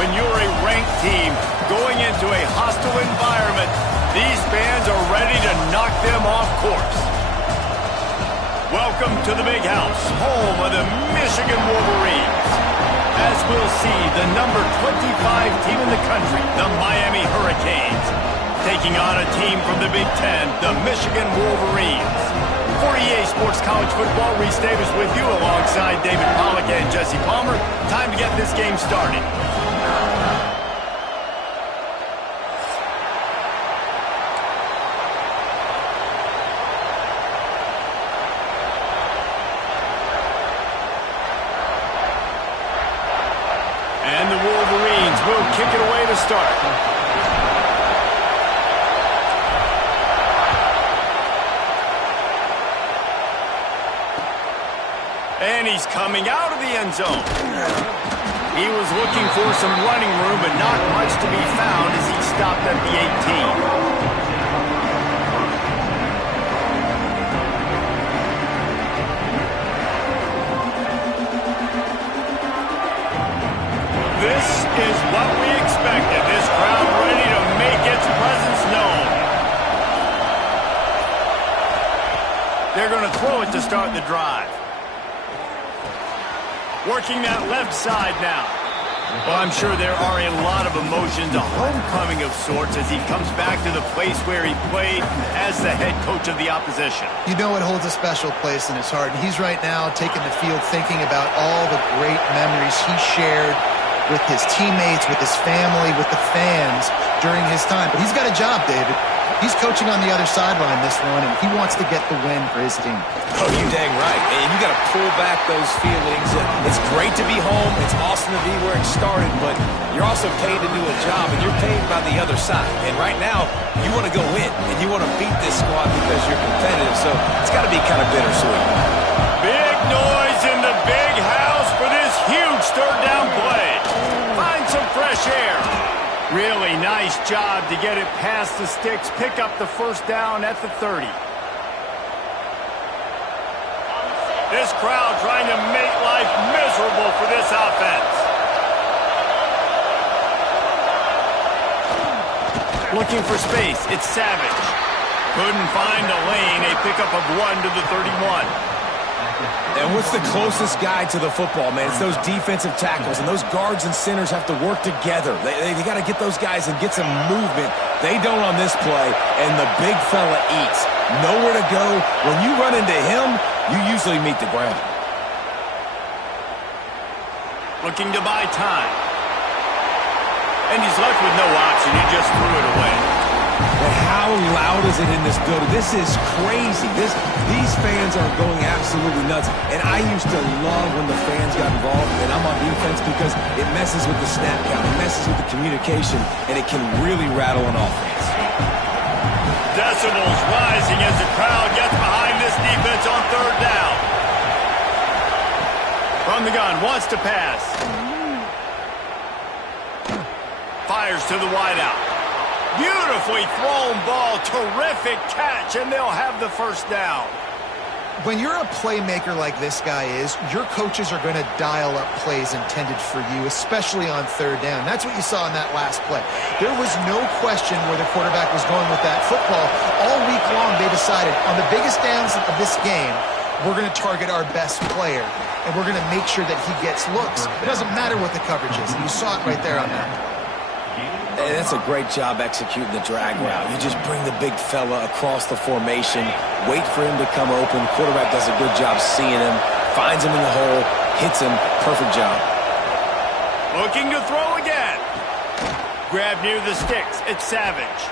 When you're a ranked team going into a hostile environment, these fans are ready to knock them off course. Welcome to the Big House, home of the Michigan Wolverines. As we'll see, the number 25 team in the country, the Miami Hurricanes, taking on a team from the Big Ten, the Michigan Wolverines. For EA Sports College Football, Reese Davis with you alongside David Pollack and Jesse Palmer. Time to get this game started. And the Wolverines will kick it away to start. And he's coming out of the end zone. He was looking for some running room, but not much to be found as he stopped at the 18. This is what we expected. This crowd ready to make its presence known. They're going to throw it to start the drive. Working that left side now. Well, I'm sure there are a lot of emotions, a homecoming of sorts as he comes back to the place where he played as the head coach of the opposition. You know it holds a special place in his heart. And he's right now taking the field thinking about all the great memories he shared with his teammates, with his family, with the fans during his time. But he's got a job, David. He's coaching on the other sideline this one, and he wants to get the win for his team. Oh, you dang right. And you got to pull back those feelings. It's great to be home. It's awesome to be where it started, but you're also paid to do a job, and you're paid by the other side. And right now, you want to go win, and you want to beat this squad because you're competitive, so it's got to be kind of bittersweet. Big noise in the big house for this huge third down play. Find some fresh air. Really nice job to get it past the sticks, pick up the first down at the 30. This crowd trying to make life miserable for this offense. Looking for space, it's Savage. Couldn't find a lane, a pickup of 1 to the 31. And what's the closest guy to the football, man? It's those defensive tackles, and those guards and centers have to work together. They got to get those guys and get some movement. They don't on this play, and the big fella eats. Nowhere to go. When you run into him, you usually meet the ground. Looking to buy time. And he's left with no option. He just threw it away. But how loud is it in this building? This is crazy. These fans are going absolutely nuts. And I used to love when the fans got involved, and I'm on defense because it messes with the snap count. It messes with the communication, and it can really rattle an offense. Decibels rising as the crowd gets behind this defense on third down. From the gun, wants to pass. Fires to the wideout. Beautifully thrown ball, terrific catch, and they'll have the first down. When you're a playmaker like this guy is, your coaches are going to dial up plays intended for you, especially on third down. That's what you saw in that last play. There was no question where the quarterback was going with that football. All week long, they decided on the biggest downs of this game, we're going to target our best player, and we're going to make sure that he gets looks. It doesn't matter what the coverage is, and you saw it right there on that. And that's a great job executing the drag route. You just bring the big fella across the formation, wait for him to come open. Quarterback does a good job seeing him, finds him in the hole, hits him. Perfect job. Looking to throw again. Grab near the sticks. It's Savage.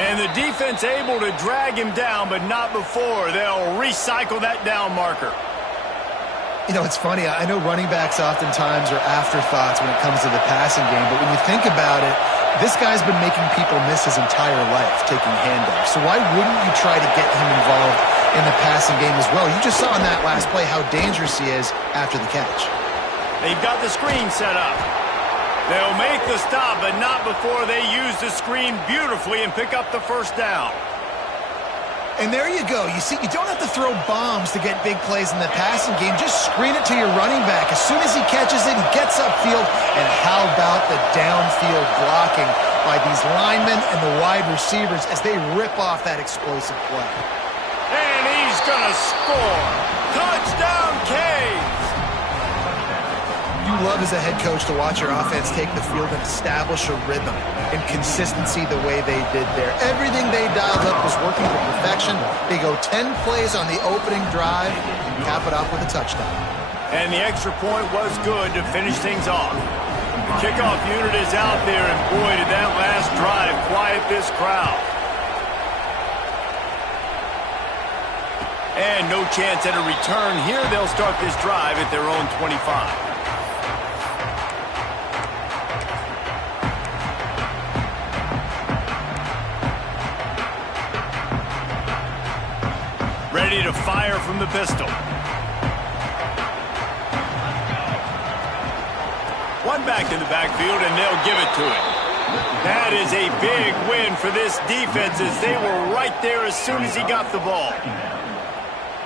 And the defense able to drag him down, but not before. They'll recycle that down marker. You know, it's funny. I know running backs oftentimes are afterthoughts when it comes to the passing game, but when you think about it, this guy's been making people miss his entire life taking handoffs. So why wouldn't you try to get him involved in the passing game as well? You just saw in that last play how dangerous he is after the catch. They've got the screen set up. They'll make the stop, but not before they use the screen beautifully and pick up the first down. And there you go. You see, you don't have to throw bombs to get big plays in the passing game. Just screen it to your running back. As soon as he catches it, he gets upfield. And how about the downfield blocking by these linemen and the wide receivers as they rip off that explosive play. And he's going to score. Touchdown, Canes! You love as a head coach to watch your offense take the field and establish a rhythm and consistency the way they did there. Everything they dialed up was working to perfection. They go 10 plays on the opening drive and cap it off with a touchdown. And the extra point was good to finish things off. The kickoff unit is out there, and boy, did that last drive quiet this crowd. And no chance at a return here. They'll start this drive at their own 25. Ready to fire from the pistol. One back in the backfield, and they'll give it to him. That is a big win for this defense as they were right there as soon as he got the ball.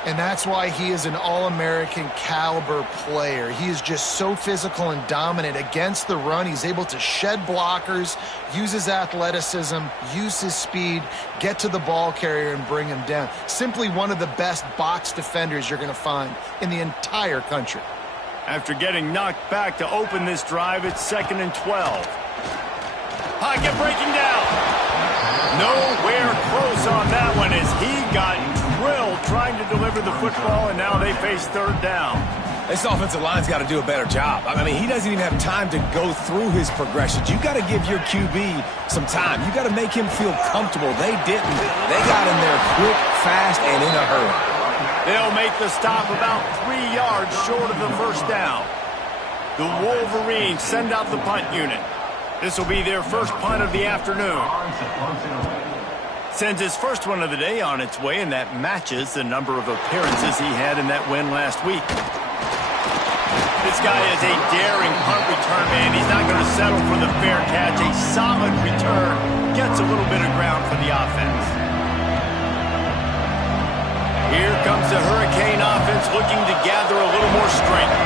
And that's why he is an All-American caliber player. He is just so physical and dominant against the run. He's able to shed blockers, use his athleticism, use his speed, get to the ball carrier and bring him down. Simply one of the best box defenders you're going to find in the entire country. After getting knocked back to open this drive, it's 2nd and 12. Pocket breaking down. Nowhere close on that one as he got drilled trying to deliver the football, and now they face 3rd down. This offensive line's got to do a better job. I mean, he doesn't even have time to go through his progressions. You got to give your QB some time. You got to make him feel comfortable. They didn't. They got in there quick, fast, and in a hurry. They'll make the stop about 3 yards short of the 1st down. The Wolverines send out the punt unit. This will be their first punt of the afternoon. Sends his first one of the day on its way, and that matches the number of appearances he had in that win last week. This guy is a daring punt return man. He's not going to settle for the fair catch. A solid return gets a little bit of ground for the offense. Here comes the Hurricane offense looking to gather a little more strength.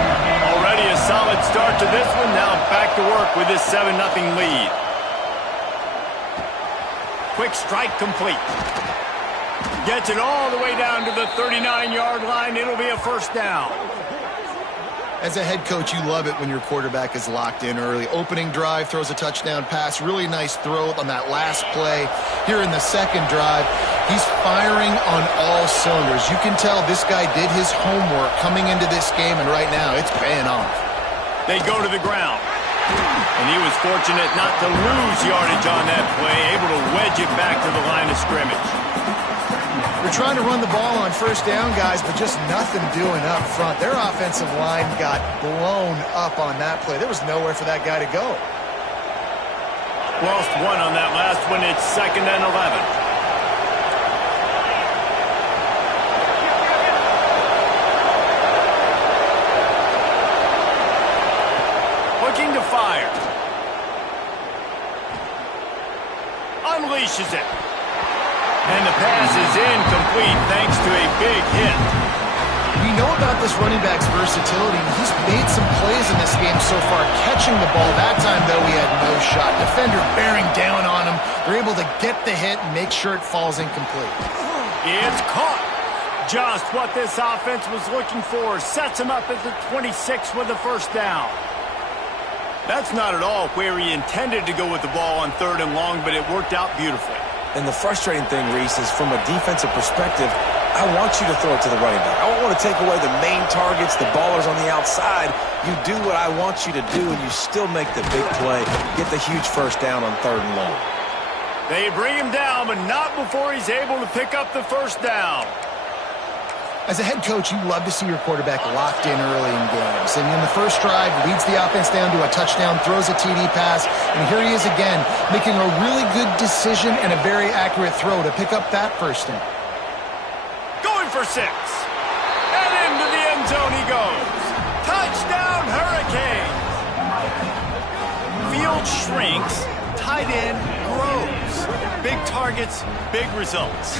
Already a solid start to this one. Now back to work with this 7-0 lead. Quick strike complete. Gets it all the way down to the 39-yard line. It'll be a 1st down. As a head coach, you love it when your quarterback is locked in early. Opening drive, throws a touchdown pass. Really nice throw on that last play. Here in the 2nd drive, he's firing on all cylinders. You can tell this guy did his homework coming into this game, and right now it's paying off. They go to the ground. And he was fortunate not to lose yardage on that play, able to wedge it back to the line of scrimmage. We're trying to run the ball on 1st down, guys, but just nothing doing up front. Their offensive line got blown up on that play. There was nowhere for that guy to go. Lost one on that last one. It's 2nd and 11. Looking to fire. Unleashes it. And the pass is incomplete thanks to a big hit. We know about this running back's versatility. He's made some plays in this game so far, catching the ball. That time, though, he had no shot. Defender bearing down on him. They're able to get the hit and make sure it falls incomplete. It's caught. Just what this offense was looking for. Sets him up at the 26 with the 1st down. That's not at all where he intended to go with the ball on 3rd and long, but it worked out beautifully. And the frustrating thing, Reese, is from a defensive perspective, I want you to throw it to the running back. I don't want to take away the main targets, the ballers on the outside. You do what I want you to do, and you still make the big play, get the huge 1st down on 3rd and long. They bring him down, but not before he's able to pick up the 1st down. As a head coach, you love to see your quarterback locked in early in games. And in the 1st drive, leads the offense down to a touchdown, throws a TD pass, and here he is again, making a really good decision and a very accurate throw to pick up that 1st down. Going for 6. And into the end zone he goes. Touchdown, Hurricanes. Field shrinks, tight end grows. Big targets, big results.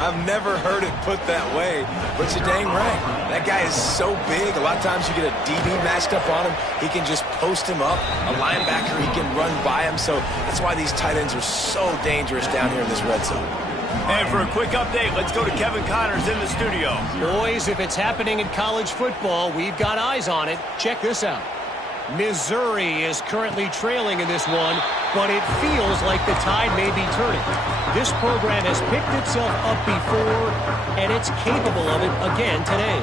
I've never heard it put that way, but you're dang right. That guy is so big. A lot of times you get a DB matched up on him. He can just post him up. A linebacker, he can run by him. So that's why these tight ends are so dangerous down here in this red zone. And for a quick update, let's go to Kevin Connors in the studio. Boys, if it's happening in college football, we've got eyes on it. Check this out. Missouri is currently trailing in this one, but it feels like the tide may be turning. This program has picked itself up before, and it's capable of it again today.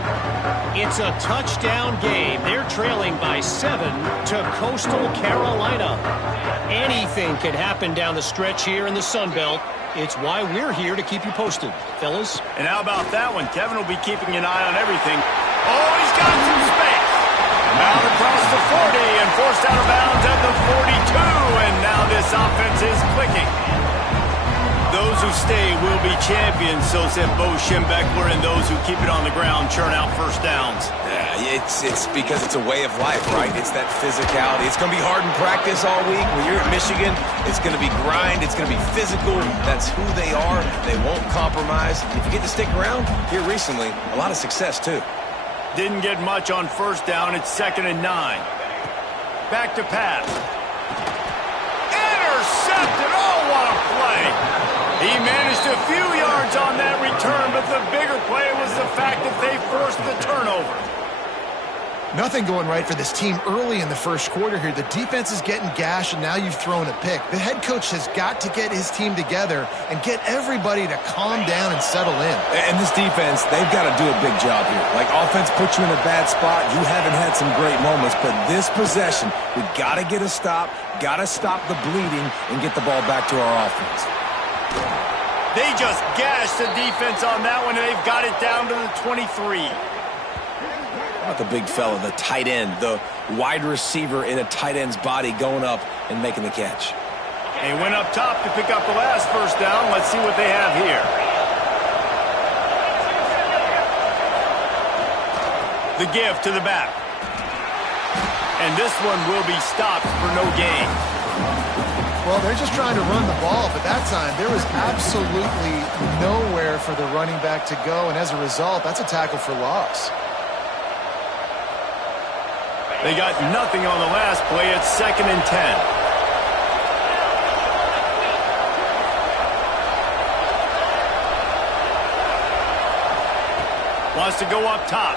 It's a touchdown game. They're trailing by 7 to Coastal Carolina. Anything can happen down the stretch here in the Sun Belt. It's why we're here to keep you posted, fellas. And how about that one? Kevin will be keeping an eye on everything. Oh, he's got some space. Out across the 40 and forced out of bounds at the 42. And now this offense is clicking. Those who stay will be champions, so said Bo Schembechler, and those who keep it on the ground churn out first downs. Yeah, it's because it's a way of life, right? It's that physicality. It's going to be hard in practice all week. When you're at Michigan, it's going to be grind. It's going to be physical. That's who they are. They won't compromise. If you get to stick around, here recently, a lot of success, too. Didn't get much on first down. It's 2nd and 9. Back to pass. Intercepted. Oh, what a play. He managed a few yards on that return, but the bigger play was the fact that they forced the turnover. Nothing going right for this team early in the first quarter here. The defense is getting gashed, and now you've thrown a pick. The head coach has got to get his team together and get everybody to calm down and settle in. And this defense, they've got to do a big job here. Like, offense puts you in a bad spot. You haven't had some great moments, but this possession, we got to get a stop, got to stop the bleeding, and get the ball back to our offense. They just gashed the defense on that one, and they've got it down to the 23. About the big fella, the tight end, the wide receiver in a tight end's body going up and making the catch. He went up top to pick up the last first down. Let's see what they have here. The give to the back. And this one will be stopped for no gain. Well, they're just trying to run the ball, but that time there was absolutely nowhere for the running back to go, and as a result, that's a tackle for loss. They got nothing on the last play. It's 2nd and 10. Wants to go up top.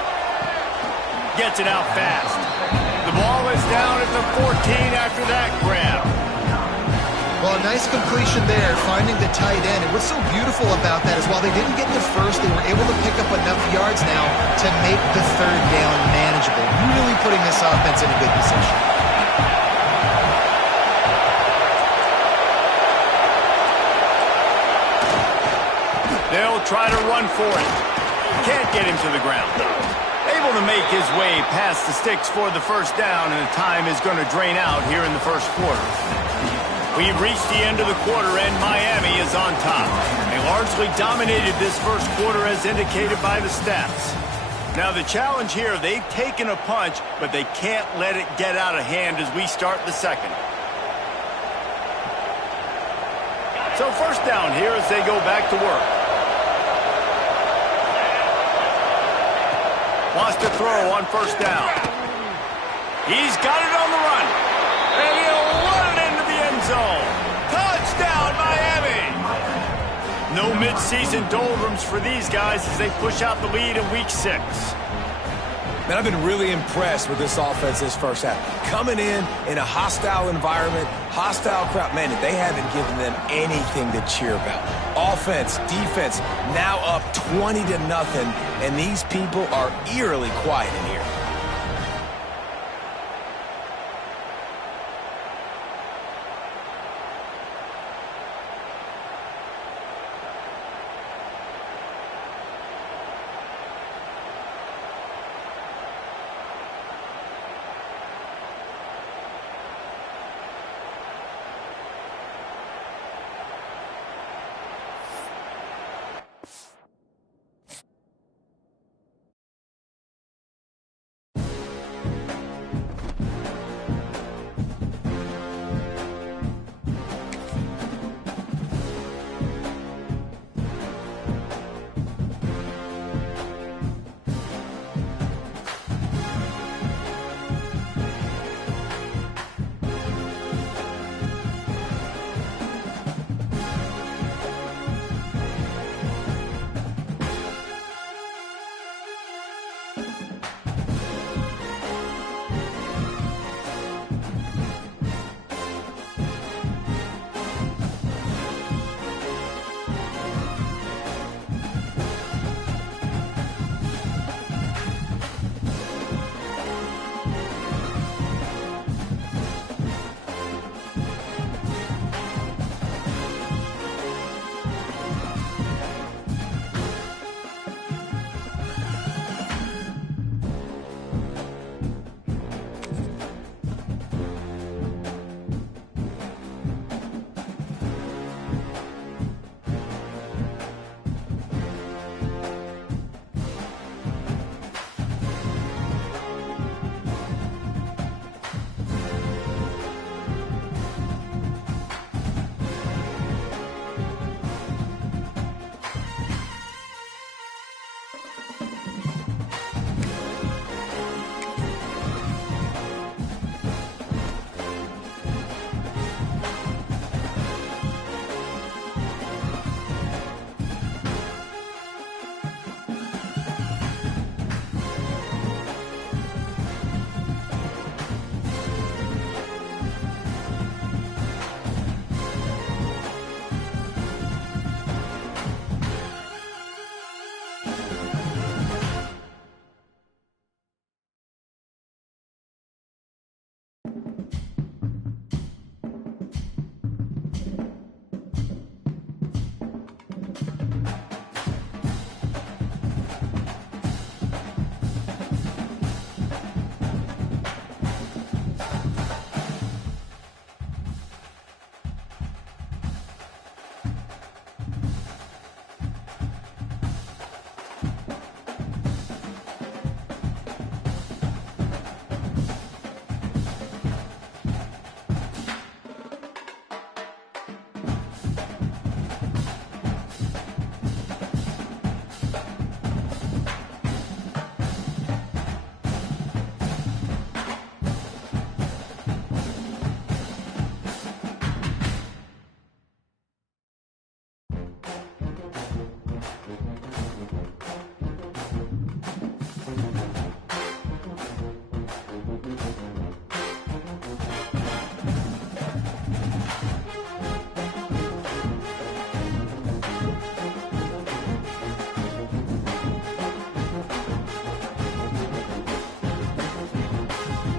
Gets it out fast. The ball is down at the 14 after that grab. Well, a nice completion there, finding the tight end. And what's so beautiful about that is while they didn't get the first, they were able to pick up enough yards now to make the 3rd down manageable, really putting this offense in a good position. They'll try to run for it. Can't get him to the ground. Able to make his way past the sticks for the first down, and the time is going to drain out here in the first quarter. We've reached the end of the quarter, and Miami is on top. They largely dominated this first quarter as indicated by the stats. Now the challenge here, they've taken a punch, but they can't let it get out of hand as we start the second. So first down here as they go back to work. Wants to throw on first down. He's got it on the run. And he'll run it into the end zone. Touchdown, Miami! No mid-season doldrums for these guys as they push out the lead in Week 6. Man, I've been really impressed with this offense this first half. Coming in a hostile environment, hostile crowd. Man, they haven't given them anything to cheer about. Offense, defense, now up 20-0, and these people are eerily quiet in here.